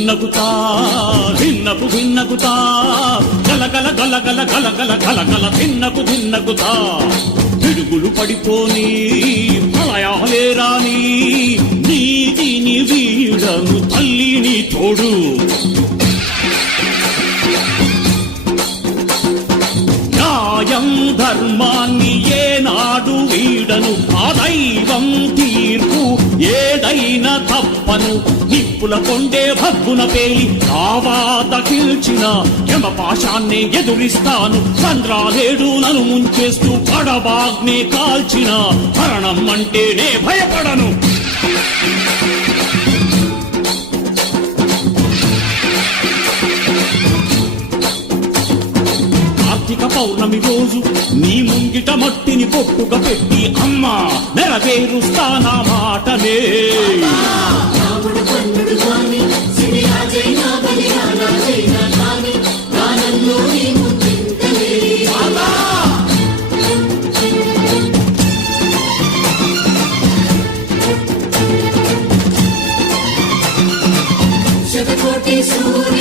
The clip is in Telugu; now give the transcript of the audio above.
భిన్నకుతా భిన్నకుతా గలగల గలగల గలగల గలగల భిన్నకుతా పిడుగులు పడిపోని ప్రళయాలే రాని నీతిని వీడను తల్లిని తోడు న్యాయం ధర్మాన్ని ఏనాడు వీడను ఆ దైవం తీర్పు ఏదైనా తప్పను నిప్పుల కొండే భగ్గున పేలి కావాత కీల్చిన యమపాశాన్నే ఎదురిస్తాను చంద్రాలేడు నన్ను ముంచేస్తూ పడబాగ్నే కాల్చిన మరణం అంటేనే భయపడను కార్తీక పౌర్ణమి రోజు నీ ముంగిట మట్టిని పొట్టుగా పెట్టి అమ్మా నెరవేరుస్తానా మాటనే శతకోటి సూర్య